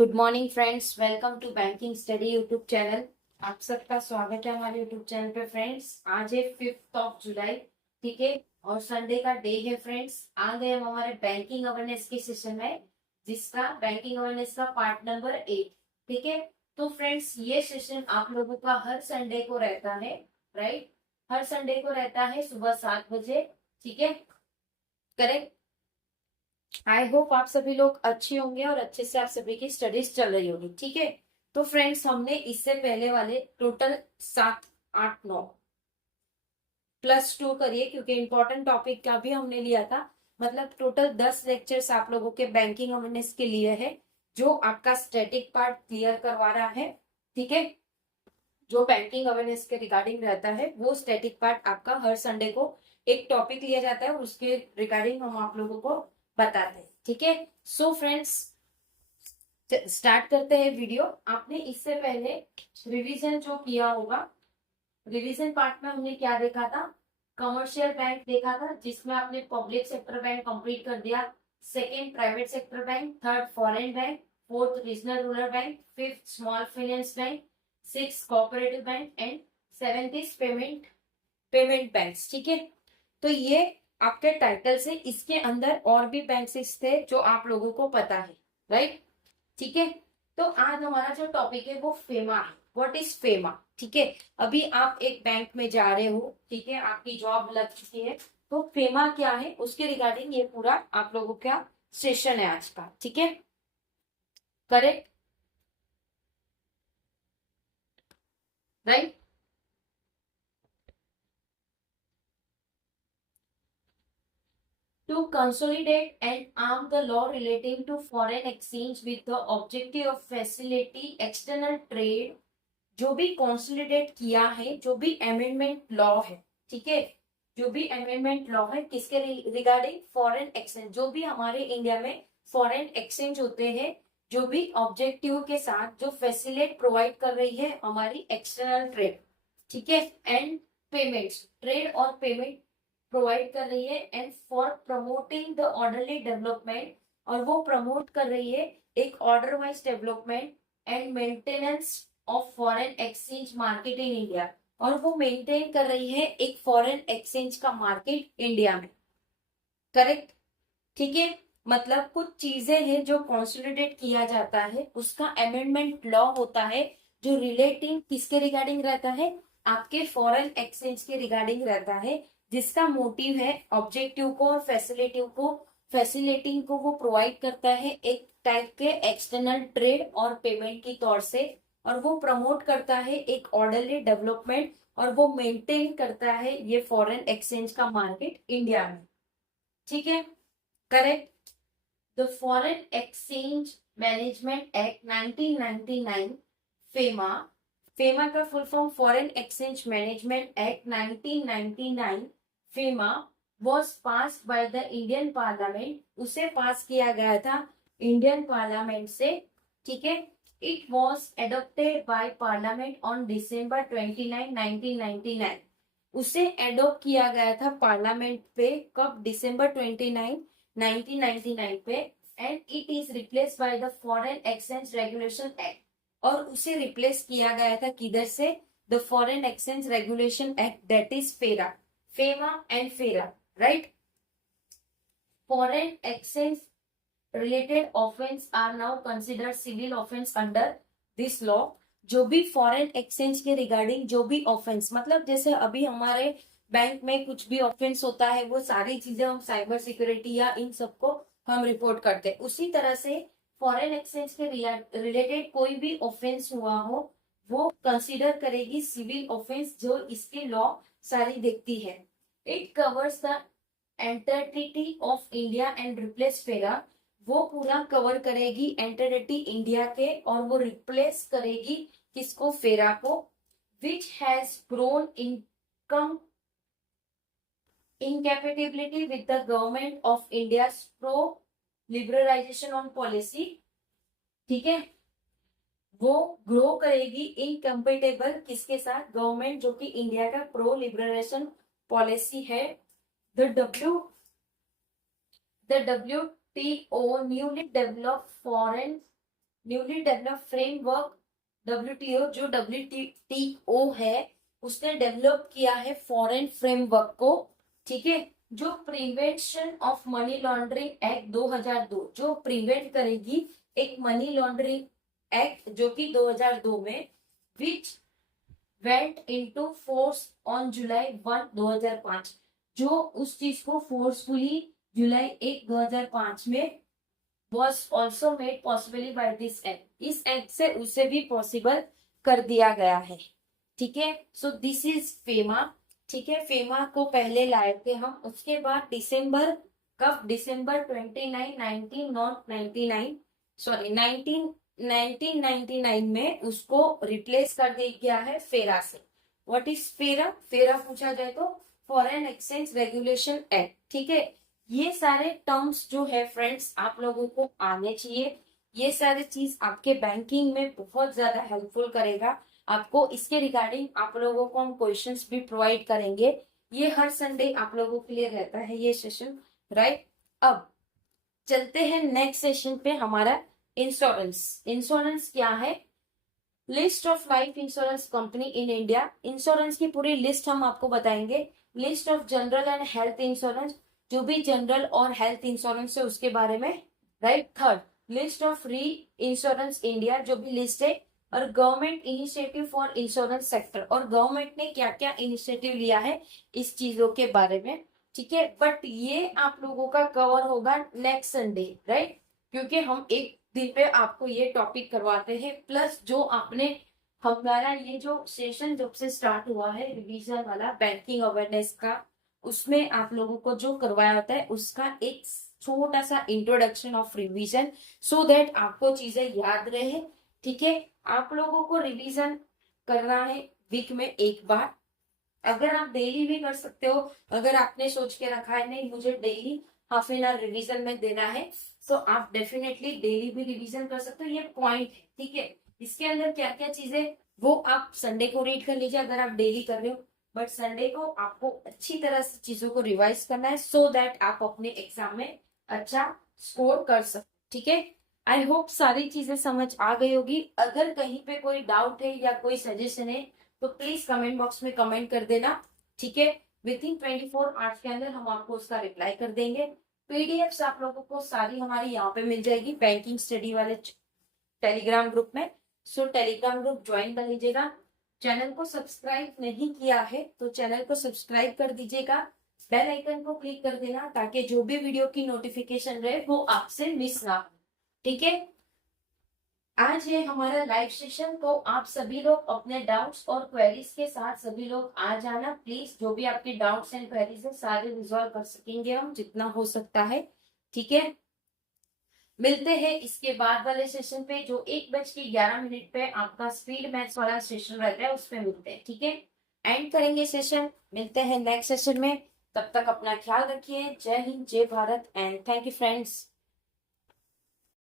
Good morning friends, welcome to banking study YouTube channel. आप सबका स्वागत है हमारे यूट्यूब चैनल पे। फ्रेंड्स, आज है 5 जुलाई, ठीक है, और संडे का डे है। फ्रेंड्स, आ गए हम हमारे बैंकिंग अवेयरनेस के सेशन में, जिसका बैंकिंग अवेयरनेस का पार्ट नंबर 8, ठीक है। तो फ्रेंड्स, ये सेशन आप लोगों का हर संडे को रहता है, राइट। हर संडे को रहता है सुबह 7 बजे, ठीक है, करेक्ट। आई होप आप सभी लोग अच्छे होंगे और अच्छे से आप सभी की स्टडीज चल रही होगी, ठीक है। तो फ्रेंड्स, हमने इससे पहले वाले टोटल 7, 8, 9 +2 करिए, क्योंकि इंपॉर्टेंट टॉपिक का भी हमने लिया था। मतलब टोटल 10 लेक्चर्स आप लोगों के बैंकिंग अवेयरनेस के लिए है, जो आपका स्टैटिक पार्ट क्लियर करवा रहा है, ठीक है। जो बैंकिंग अवेयरनेस के रिगार्डिंग रहता है, वो स्टैटिक पार्ट आपका हर संडे को एक टॉपिक लिया जाता है और उसके रिगार्डिंग हम आप लोगों को बताते हैं, ठीक है। सो फ्रेंड्स, स्टार्ट करते हैं वीडियो। आपने इससे पहले रिवीजन जो किया होगा, रिवीजन पार्ट में हमने क्या देखा था? कमर्शियल बैंक देखा था, जिसमें आपने पब्लिक सेक्टर बैंक कंप्लीट कर दिया, second private sector bank, third foreign bank, fourth regional rural bank, fifth small finance bank, six cooperative bank and seventh is payment banks, ठीक है। तो ये आपके टाइटल से, इसके अंदर और भी बैंक्स थे जो आप लोगों को पता है, राइट, ठीक है। तो आज हमारा जो टॉपिक है वो फेमा है। व्हाट इज फेमा, ठीक है। अभी आप एक बैंक में जा रहे हो, ठीक है, आपकी जॉब लग चुकी है, तो फेमा क्या है उसके रिगार्डिंग ये पूरा आप लोगों का सेशन है आज का, ठीक है, correct, right. To consolidate and arm the law relating to foreign exchange with the objective of facility external trade, जो भी कंसोलिडेट किया है, जो भी अमेंडमेंट लॉ है, ठीक है, जो भी अमेंडमेंट लॉ है किसके रिगार्डिंग? Foreign exchange. जो भी हमारे इंडिया में फॉरेन एक्सचेंज होते हैं, जो भी ऑब्जेक्टिव के साथ जो फैसिलिटी प्रोवाइड कर रही है हमारी एक्सटर्नल ट्रेड, ठीक है, एंड पेमेंट्स, ट्रेड और पेमेंट प्रोवाइड कर रही है, and for promoting the orderly development, और वो प्रमोट कर रही है एक order wise development and maintenance of foreign exchange market in India, और वो मेंटेन कर रही है एक फॉरेन एक्सचेंज का मार्केट इंडिया में, करेक्ट, ठीक है। मतलब कुछ चीजें हैं जो कंसोलिडेट किया जाता है, उसका अमेंडमेंट लॉ होता है, जो रिलेटिंग किसके रिगार्डिंग रहता है? आपके फॉरेन एक्सचेंज के रिगार्डिंग रहता है, जिसका मोटिव है ऑब्जेक्टिव को और फैसिलिटिंग को वो प्रोवाइड करता है एक टाइप के एक्सटर्नल ट्रेड और पेमेंट की तौर से, और वो प्रमोट करता है एक ऑर्डरली डेवलपमेंट, और वो मेंटेन करता है ये फॉरेन एक्सचेंज का मार्केट इंडिया में, ठीक है, correct. The foreign exchange management act 1999, FEMA, FEMA का full form foreign exchange management act 1999, FEMA was pass by the Indian parliament, उसे पास किया गया था इंडियन पार्लियामेंट से, ठीक है। It was adopted by parliament on December 29, 1999, उसे adopt किया गया था पार्लियामेंट पे कब? December 29, 1999 पे, and it is replace by the foreign exchange regulation act, और उसे रिप्लेस किया गया था किधर से? The foreign exchange regulation act, that is फेरा, फेमा एंड फेरा, right. Foreign exchange related offense are now considered civil offense under this law। जो भी फॉरेन एक्सचेंज के रिगार्डिंग जो भी ऑफेंस, मतलब जैसे अभी हमारे बैंक में कुछ भी ऑफेंस होता है, वो सारी चीजें हम साइबर सिक्योरिटी या इन सबको हम रिपोर्ट करते हैं, उसी तरह से फॉरेन एक्सचेंज के रिलेटेड कोई भी ऑफेंस हुआ हो, वो कंसिडर करेगी सिविल ऑफेंस, जो इसके लॉ सारी देखती है। It covers the entity of India and replace फेरा, वो पूरा कवर करेगी एंटिटी इंडिया के, और वो रिप्लेस करेगी किसको? फेरा को। Which has grown income incapability with the government of India pro liberalisation on policy, ठीक है, वो ग्रो करेगी इनकम्पेटेबल किसके साथ? गवर्नमेंट जो कि इंडिया का प्रो लिबरलाइजेशन पॉलिसी है। The WTO newly developed foreign newly develop framework WTO, जो WTO है उसने डेवलप किया है फॉरेन फ्रेमवर्क को, ठीक है, जो prevention of money laundering act 2002, जो प्रिवेंट करेगी एक मनी लॉन्ड्रिंग एक्ट जो कि 2002 में, which went into force on July 1 2005, जो उस चीज को फोर्सफुली जुलाई 1 2005 में was also made possibly by this act, इस एक्ट से उसे भी पॉसिबल कर दिया गया है, ठीक है। सो दिस इज फेमा, ठीक है, फेमा को पहले लाए थे हम, उसके बाद दिसंबर, कब, दिसंबर 29 19 नॉट 99 सॉरी 1999 में उसको रिप्लेस कर दिया गया है फेरा से। व्हाट इज फेरा? फेरा पूछा जाए तो फॉरेन एक्सचेंज रेगुलेशन एक्ट, ठीक है। ये सारे टर्म्स जो है फ्रेंड्स आप लोगों को आने चाहिए, ये सारे चीज आपके बैंकिंग में बहुत ज्यादा हेल्पफुल करेगा आपको। इसके रिगार्डिंग आप लोगों को हम क्वेश्चंस भी प्रोवाइड करेंगे, ये हर संडे आप लोगों के लिए रहता है ये सेशन, राइट। अब चलते हैं नेक्स्ट सेशन पे, हमारा इंश्योरेंस। इंश्योरेंस क्या है? List of life insurance company in India, insurance की पूरी लिस्ट हम आपको बताएंगे। List of general and health insurance, जो भी जनरल और हेल्थ इंश्योरेंस है उसके बारे में, राइट। थर्ड, लिस्ट ऑफ री इंश्योरेंस इंडिया, जो भी लिस्ट है, और government initiative for insurance sector, और गवर्नमेंट ने क्या क्या इनिशिएटिव लिया है इस चीजों के बारे में, ठीक है। बट ये आप लोगों का कवर होगा नेक्स्ट संडे, राइट, क्योंकि हम एक दिन पे आपको ये टॉपिक करवाते हैं, प्लस जो आपने हमारा ये जो सेशन जब से स्टार्ट हुआ है रिवीजन वाला बैंकिंग अवेयरनेस का, उसमें आप लोगों को जो करवाया होता है उसका एक छोटा सा introduction of revision, so that आपको चीजें याद रहे, ठीक है। आप लोगों को रिवीजन करना है वीक में एक बार, अगर आप डेली भी कर सकते हो, अगर आपने सोच के रखा है नहीं मुझे daily half an hour revision में देना है, तो आप डेफिनेटली डेली भी रिवीजन कर सकते हो, ये पॉइंट है, ठीक है। इसके अंदर क्या क्या चीजें वो आप संडे को रीड कर लीजिए अगर आप डेली कर रहे हो, बट संडे को आपको अच्छी तरह से चीजों को रिवाइज करना है, सो दैट आप अपने एग्जाम में अच्छा स्कोर कर सकते, ठीक है। आई होप सारी चीजें समझ आ गई होगी। अगर कहीं पे कोई डाउट है या कोई सजेशन है तो प्लीज कमेंट बॉक्स में कमेंट कर देना, ठीक है। विद इन 24 आवर्स के अंदर हम आपको उसका रिप्लाई कर देंगे। पीडीएफ आप लोगों को सारी हमारी यहाँ पे मिल जाएगी बैंकिंग स्टडी वाले टेलीग्राम ग्रुप में, सो टेलीग्राम ग्रुप ज्वाइन कर लीजिएगा। चैनल को सब्सक्राइब नहीं किया है तो चैनल को सब्सक्राइब कर दीजिएगा, बेल आइकन को क्लिक कर देना ताकि जो भी वीडियो की नोटिफिकेशन रहे वो आपसे मिस ना हो, ठीक है। आज है हमारा लाइव सेशन, तो आप सभी लोग अपने डाउट्स और क्वेरीज के साथ सभी लोग आ जाना प्लीज, जो भी आपके डाउट्स एंड क्वेरीज है सारे रिजॉल्व कर सकेंगे हम जितना हो सकता है, ठीक है। मिलते हैं इसके बाद वाले सेशन पे जो 1:11 पे आपका स्पीड मैथ्स वाला सेशन रहता है, उस पे मिलते हैं, ठीक है। एंड करेंगे सेशन, मिलते हैं नेक्स्ट सेशन में, तब तक अपना ख्याल रखिए। जय हिंद, जय Bharat, and thank you friends.